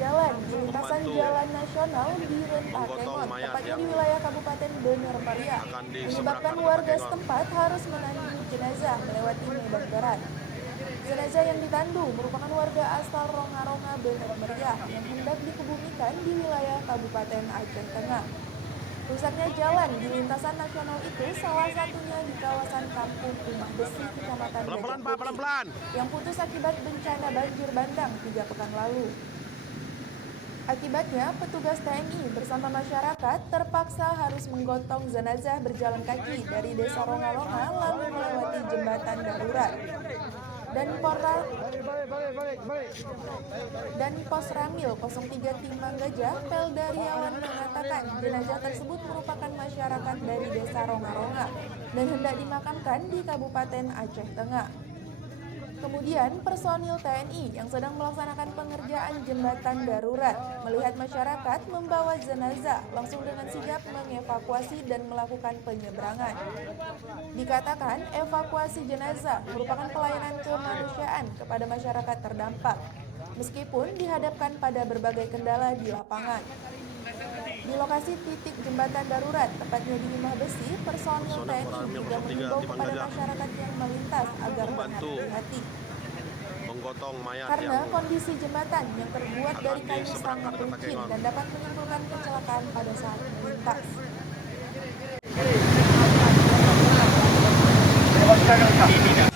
jalan di lintasan jalan nasional di Rentah Kengon, tepatnya di wilayah Kabupaten Bener Meriah, menyebabkan warga setempat harus menandu jenazah melewati medan berat. Jenazah yang ditandu merupakan warga asal Ronga-Ronga Bener Meriah yang hendak dikebumikan di wilayah Kabupaten Aceh Tengah. Rusaknya jalan di lintasan nasional itu salah satunya di kawasan Kampung Rumah Besi, Kecamatan Gajah Putih, yang putus akibat bencana banjir bandang 3 pekan lalu. Akibatnya, petugas TNI bersama masyarakat terpaksa harus menggotong jenazah berjalan kaki dari Desa Ronga-Ronga lalu melewati jembatan darurat. Dan Pos Ramil 03 Timang Gajah, Pelda Riawan mengatakan jenazah tersebut merupakan masyarakat dari Desa Ronga-Ronga dan hendak dimakamkan di Kabupaten Aceh Tengah. Kemudian personil TNI yang sedang melaksanakan pengerjaan jembatan darurat melihat masyarakat membawa jenazah langsung dengan sigap mengevakuasi dan melakukan penyeberangan. Dikatakan evakuasi jenazah merupakan pelayanan kemanusiaan kepada masyarakat terdampak, meskipun dihadapkan pada berbagai kendala di lapangan. Di lokasi titik jembatan darurat, tepatnya di Rumah Besi, personil TNI juga mengimbau kepada masyarakat yang melintas agar berhati-hati. Karena kondisi jembatan yang terbuat dari kayu sangat licin dan dapat menimbulkan kecelakaan pada saat melintas. Ini